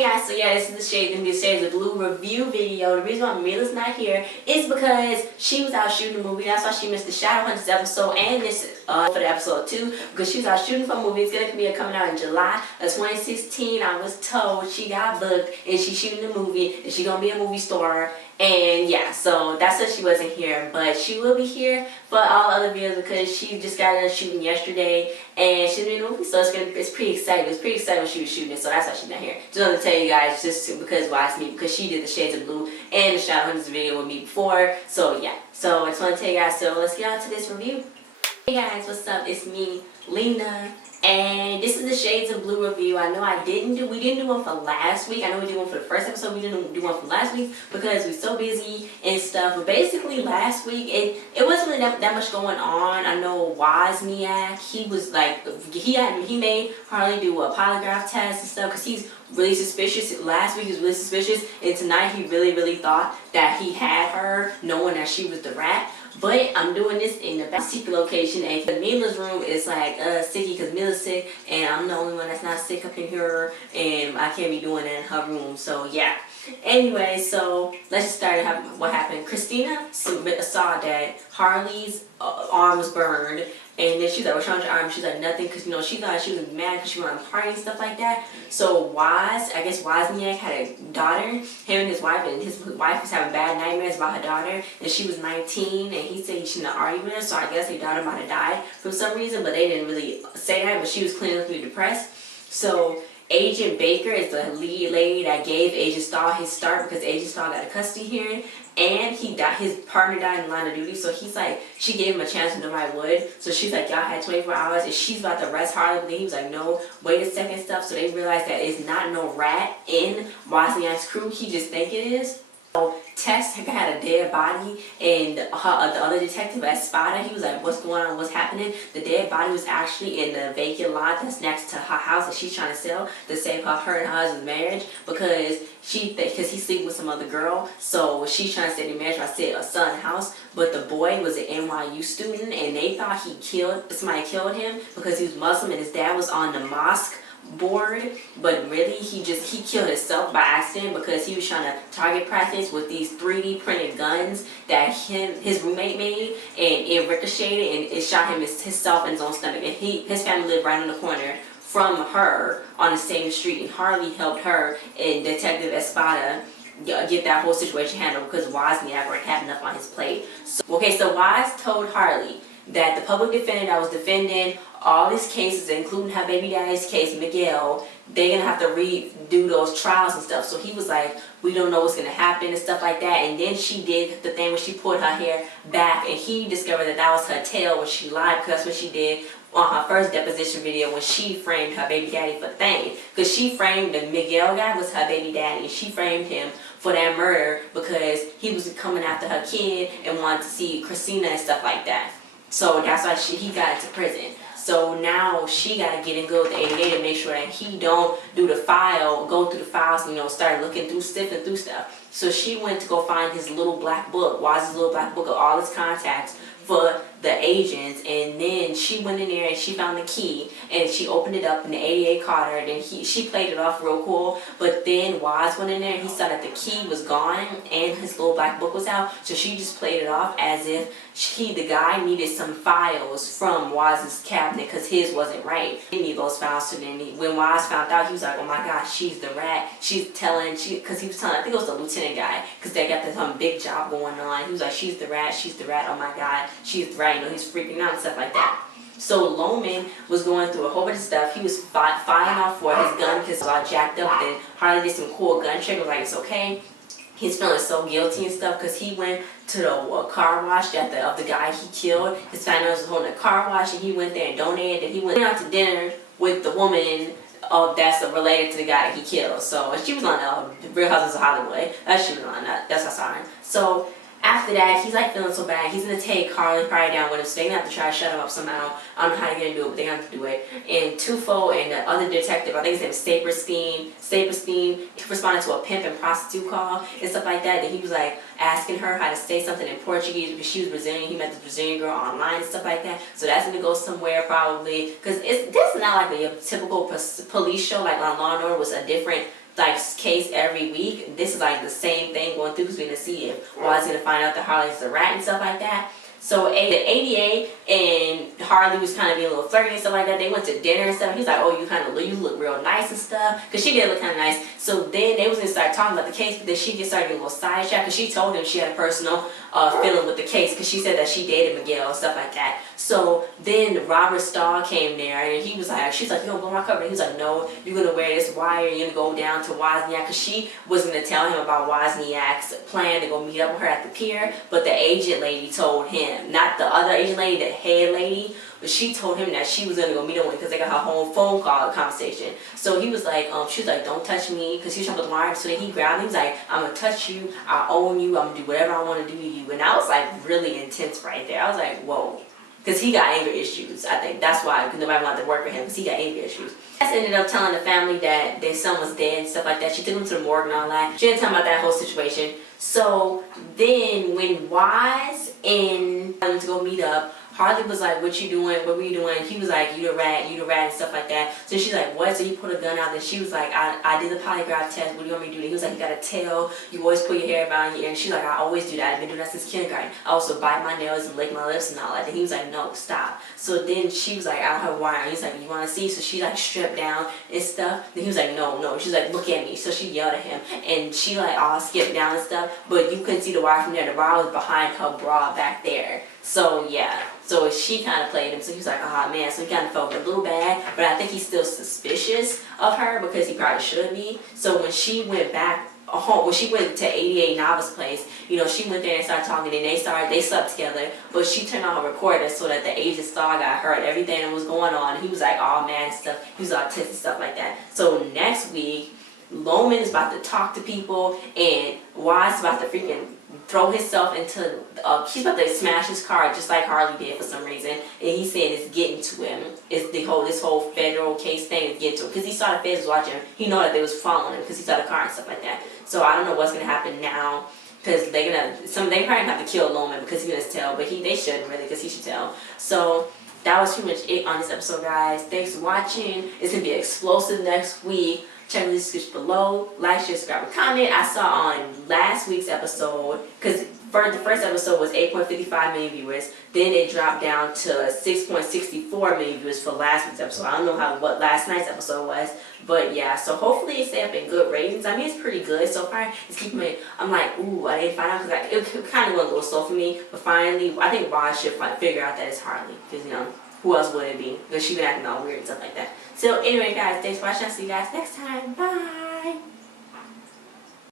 Hey guys, so yeah, this is the Shades of Blue review video. The reason why Mila's not here is because she was out shooting a movie. That's why she missed the Shadowhunters episode and this for the episode 2, because she was out shooting for a movie. It's gonna be coming out in July of 2016. I was told she got booked and she's shooting the movie and she's gonna be a movie star. And yeah, so that's why she wasn't here, but she will be here for all other videos because she just got done shooting yesterday and she's in the movie, so it's pretty exciting. It was pretty exciting when she was shooting it, so that's why she's not here. Just want to tell you guys, just because why it's me, because she did the Shades of Blue and the Shadowhunters video with me before. So yeah, so I just want to tell you guys. So let's get on to this review. Hey guys, what's up? It's me, Lena. And this is the Shades of Blue review. I know we didn't do one for last week. I know we did one for the first episode. We didn't do one for last week because we were so busy and stuff. But basically last week, it wasn't really that much going on. I know WOZ'S, he was like, he made Harley do a polygraph test and stuff because he's really suspicious. Last week he was really suspicious, and tonight he really thought that he had her, knowing that she was the rat. But I'm doing this in the secret location, and Mila's room is like sticky because Mila's sick, and I'm the only one that's not sick up in here, and I can't be doing that in her room. So yeah. Anyway, so let's just start what happened. Christina saw that Harley's arm was burned, and then she's like, "What's wrong with your arm?" She's like, "Nothing," because she thought she was mad because she went on a party and stuff like that. So I guess Wozniak had a daughter, him and his wife was having bad nightmares about her daughter, and she was 19, and he said he shouldn't argue with her. So I guess their daughter might have died for some reason, but they didn't really say that. But she was clinically depressed. So Agent Baker is the lead lady that gave Agent Stahl his start, because Agent Stahl got a custody hearing and his partner died in line of duty. So he's like, she gave him a chance when nobody would. So she's like, y'all had 24 hours and she's about to arrest Harley. But then he was like, no, wait a second stuff. So they realized that it's not no rat in Wozniak's crew. He just think it is. So Tess had a dead body, and the other detective at Spada, he was like, what's going on, what's happening? The dead body was actually in the vacant lot that's next to her house that she's trying to sell to save her and her husband's marriage, because he's sleeping with some other girl. So she's trying to save the marriage by selling a son's house. But the boy was an NYU student, and they thought somebody killed him because he was Muslim and his dad was on the mosque board, but really he killed himself by accident because he was trying to target practice with these 3D printed guns that his roommate made, and it ricocheted and it shot him himself in his own stomach. And his family lived right on the corner from her on the same street, and Harley helped her and Detective Espada get that whole situation handled because Wozniak already had enough on his plate. So Woz told Harley that the public defender that was defending all these cases, including her baby daddy's case, Miguel, they're going to have to redo those trials and stuff. So he was like, we don't know what's going to happen and stuff like that. And then she did the thing where she pulled her hair back, and he discovered that was her tail when she lied, because that's what she did on her first deposition video when she framed her baby daddy for thing. Because she framed the Miguel guy was her baby daddy, and she framed him for that murder because he was coming after her kid and wanted to see Christina and stuff like that. So that's why he got into prison. So now she got to get in good with the ADA to make sure that he don't go through the files, start looking through, sifting through stuff. So she went to go find his little black book, Woz's little black book of all his contacts for the agents, and then she went in there and she found the key and she opened it up and the ADA caught her, and then she played it off real cool. But then Woz went in there and he saw that the key was gone and his little black book was out, so she just played it off as if the guy needed some files from Woz's cabinet because his wasn't right. He needed those files. So then when Woz found out, he was like, oh my gosh, she's the rat. Because he was telling, I think it was the lieutenant guy, because they got this big job going on. He was like, she's the rat, oh my god, she's the rat. He's freaking out and stuff like that. So Loman was going through a whole bunch of stuff. He was fighting off for his gun because it was all jacked up. Then Harley did some cool gun trick. Was like, it's okay. He's feeling so guilty and stuff because he went to the car wash of the guy he killed. His family was holding a car wash, and he went there and donated. And he went out to dinner with the woman that's related to the guy that he killed. So she was on Real Housewives of Hollywood. She was on that. That's what I saw her. So after that, he's like feeling so bad. He's gonna take Harley probably down with him, so they're gonna have to try to shut him up somehow. I don't know how they're gonna do it, but they're gonna have to do it. And Tufo and the other detective, I think his name is Saperstein, responded to a pimp and prostitute call and stuff like that. Then he was like asking her how to say something in Portuguese because she was Brazilian. He met the Brazilian girl online and stuff like that. So that's gonna go somewhere probably, because this is not like a typical police show like on Law and Order. Was a different like case every week. This is like the same thing going through because we're gonna see if Waz gonna find out that Harley's a rat and stuff like that. So the ADA and Harley was kind of being a little flirty and stuff like that. They went to dinner and stuff. He's like, oh, you look real nice and stuff. Because she did look kind of nice. So then they was going to start talking about the case. But then she just started getting a little sidetracked. Because she told him she had a personal feeling with the case. Because she said that she dated Miguel and stuff like that. So then Robert Stahl came there. And he was like, she's like, yo, blow my cover. And he was like, no, you're going to wear this wire. You're going to go down to Wozniak. Because she was going to tell him about Wozniak's plan to go meet up with her at the pier. But the agent lady told him. Not the other Asian lady, the head lady, but she told him that she was gonna go meet him because they got her whole phone call conversation. So he was like, she was like, don't touch me, because he was talking about the wire. So then he grabbed him. He's like, I'm gonna touch you, I own you, I'm gonna do whatever I want to do to you. And that was like really intense right there. I was like, whoa. Because he got anger issues, I think. That's why, because nobody wanted to work with him, because he got anger issues. She ended up telling the family that their son was dead and stuff like that. She took him to the morgue and all that. She didn't tell him about that whole situation. So then when Wise and went to go meet up, Harley was like, what you doing? What were you doing? He was like, you the rat, and stuff like that. So she's like, what? So you put a gun out there. She was like, I did the polygraph test. What do you want me to do? He was like, you got to tell. You always put your hair around your ear. And she's like, I always do that. I've been doing that since kindergarten. I also bite my nails and lick my lips and all that. And he was like, no, stop. So then she was like, out of her wire. He's like, you want to see? So she like stripped down and stuff. Then he was like, no. She's like, look at me. So she yelled at him. And she like all skipped down and stuff. But you couldn't see the wire from there. The wire was behind her bra back there. So yeah, so she kind of played him. So he was like, oh man, so he kind of felt a little bad, but I think he's still suspicious of her because he probably should be. So when she went back home, when she went to 88 Nava's place, you know, she went there and started talking, and they slept together, but she turned on her recorder so that the agent Star got heard everything that was going on. He was like all mad and stuff. He was autistic and stuff like that. So next week, Loman is about to talk to people, and Wise is about to freaking throw himself into, he's about to smash his car just like Harley did for some reason, and he's saying it's getting to him. It's this whole federal case thing is getting to him because he saw the feds watching him. He know that they was following him because he saw the car and stuff like that. So I don't know what's gonna happen now, because they probably have to kill Loman because he's gonna tell, but they shouldn't really because he should tell. So that was pretty much it on this episode, guys. Thanks for watching. It's gonna be explosive next week. Check the description below. Like, share, subscribe, and comment. I saw on last week's episode, because the first episode was 8.55 million viewers. Then it dropped down to 6.64 million viewers for last week's episode. I don't know what last night's episode was, but yeah. So hopefully it stay up in good ratings. I mean, it's pretty good so far. It's keeping me. I'm like, ooh, I didn't find out because it kind of went a little slow for me. But finally, I think Roz should figure out that it's Harley, because you know. Who else would it be? Because she been acting all weird and stuff like that. So anyway, guys, thanks for watching. I'll see you guys next time. Bye.